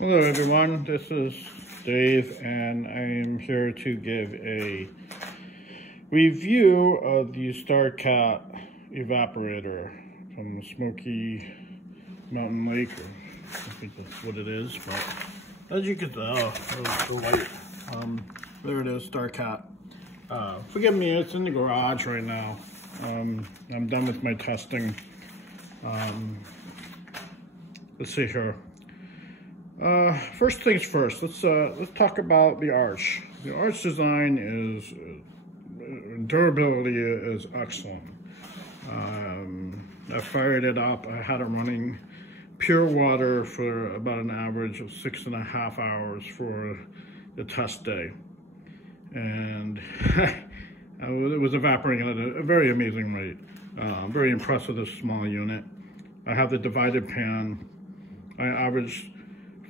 Hello everyone, this is Dave and I am here to give a review of the Starcat Evaporator from Smoky Mountain Lake. I think that's what it is, but as you can tell, the light, there it is, Starcat. Forgive me, it's in the garage right now. I'm done with my testing. Let's see here. First things first, let's talk about the arch. The arch design is, durability is excellent. I fired it up, I had it running pure water for about an average of 6.5 hours for the test day. And it was evaporating at a very amazing rate. I'm very impressed with this small unit. I have the divided pan. I averaged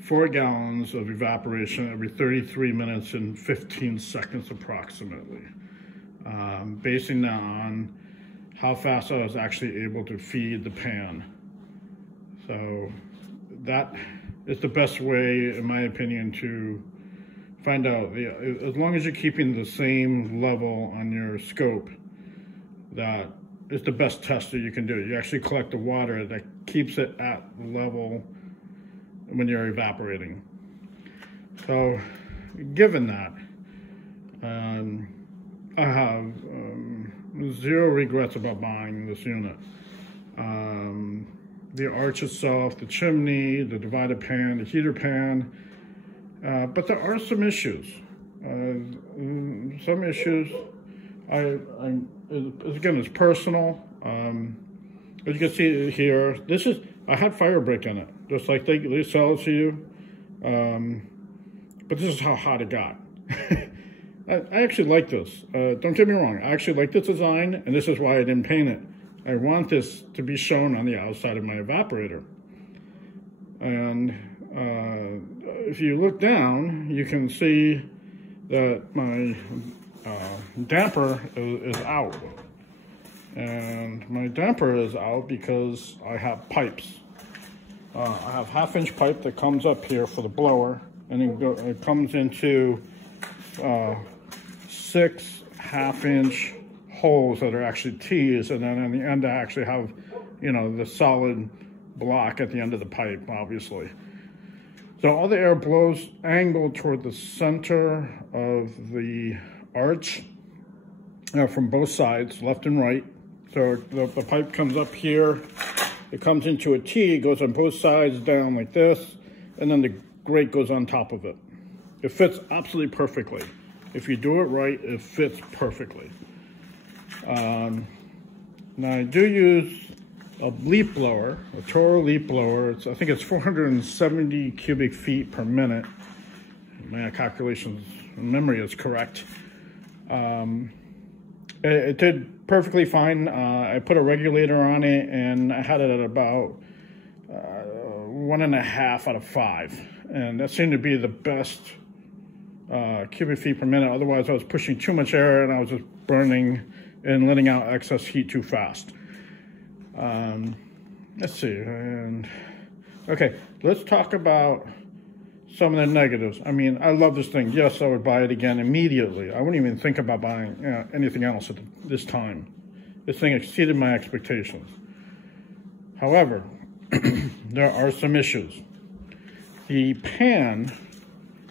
4 gallons of evaporation every 33 minutes and 15 seconds approximately. Basing that on how fast I was actually able to feed the pan. So that is the best way, in my opinion, to find out. As long as you're keeping the same level on your scope, that is the best test that you can do. You actually collect the water that keeps it at level when you're evaporating. So given that, I have zero regrets about buying this unit. The arch itself, the chimney, the divided pan, the heater pan, but there are some issues. Some issues, again, it's personal. As you can see here, I had firebrick in it, just like they sell it to you. But this is how hot it got. I actually like this. Don't get me wrong, I actually like this design, and this is why I didn't paint it. I want this to be shown on the outside of my evaporator. And if you look down, you can see that my damper is out. And my damper is out because I have pipes. I have 1/2-inch pipe that comes up here for the blower, and it comes into 6 1/2-inch holes that are actually T's, and then on the end I actually have, the solid block at the end of the pipe, obviously. So all the air blows angled toward the center of the arch from both sides, left and right. So the pipe comes up here, it comes into a T, goes on both sides down like this, and then the grate goes on top of it. It fits absolutely perfectly. If you do it right, it fits perfectly. Now I do use a leaf blower, a Toro leaf blower. I think it's 470 cubic feet per minute. My calculations, memory is correct. It did perfectly fine. I put a regulator on it, and I had it at about 1.5 out of 5. And that seemed to be the best cubic feet per minute. Otherwise, I was pushing too much air, and I was just burning and letting out excess heat too fast. Let's see. Okay, let's talk about some of the negatives. I mean, I love this thing. Yes, I would buy it again immediately. I wouldn't even think about buying anything else at this time. This thing exceeded my expectations. However, there are some issues. The pan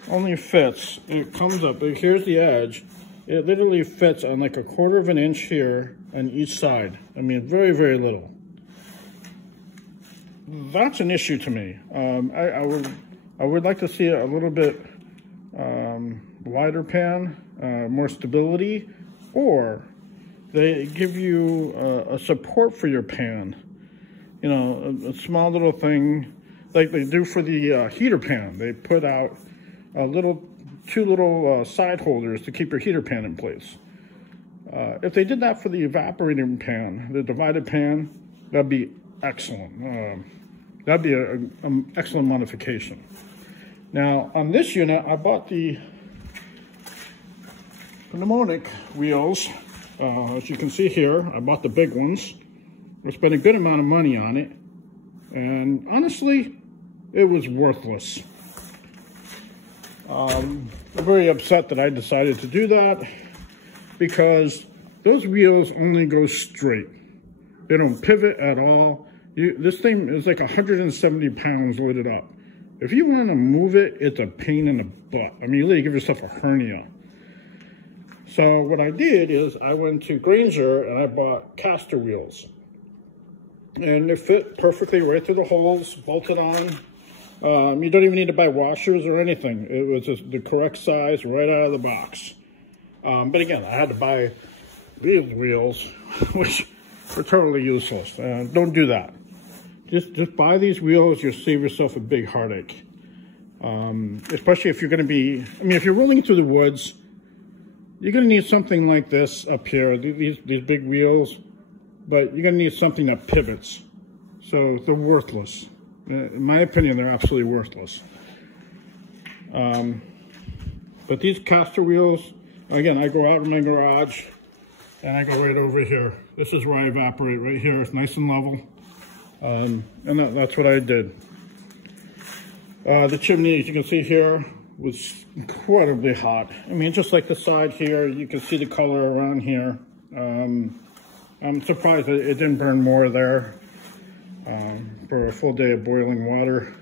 only fits, it comes up, here's the edge. It literally fits on like 1/4 of an inch here on each side. I mean, very, very little. That's an issue to me. I would like to see a little bit wider pan, more stability, or they give you a support for your pan. A small little thing like they do for the heater pan. They put out two little side holders to keep your heater pan in place. If they did that for the evaporating pan, the divided pan, that'd be excellent. That'd be an excellent modification. Now, on this unit, I bought the pneumatic wheels. As you can see here, I bought the big ones. I spent a good amount of money on it. And honestly, it was worthless. I'm very upset that I decided to do that because those wheels only go straight. They don't pivot at all. This thing is like 170 pounds loaded up. If you want to move it, it's a pain in the butt. I mean, you literally give yourself a hernia. So what I did is I went to Granger and I bought caster wheels. And they fit perfectly right through the holes, bolted on. You don't even need to buy washers or anything. It was just the correct size right out of the box. But again, I had to buy these wheels, which are totally useless. Don't do that. Just buy these wheels. You'll save yourself a big heartache. Especially if you're going to be, I mean, if you're rolling through the woods, you're going to need something like this up here, these big wheels, but you're going to need something that pivots. So they're worthless. In my opinion, they're absolutely worthless. But these caster wheels, again, I go out in my garage and I go right over here. This is where I evaporate, right here. It's nice and level. And that's what I did. The chimney, as you can see here, was incredibly hot. I mean, just like the side here, you can see the color around here. I'm surprised that it didn't burn more there for a full day of boiling water.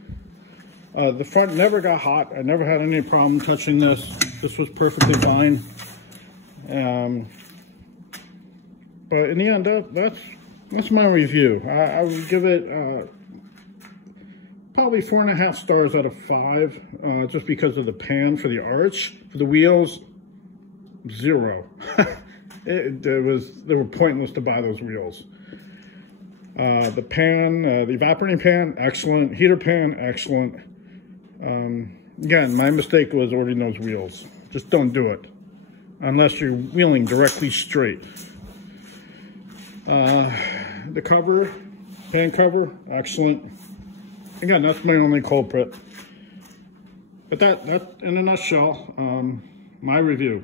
The front never got hot. I never had any problem touching this. This was perfectly fine. But in the end, that's my review. I would give it probably 4.5 stars out of 5, just because of the pan for the arch. For the wheels, 0. They were pointless to buy those wheels. The pan, the evaporating pan, excellent. Heater pan, excellent. Again, my mistake was ordering those wheels. Just don't do it unless you're wheeling directly straight. The cover, pan cover, excellent. Again, that's my only culprit. But that in a nutshell, my review.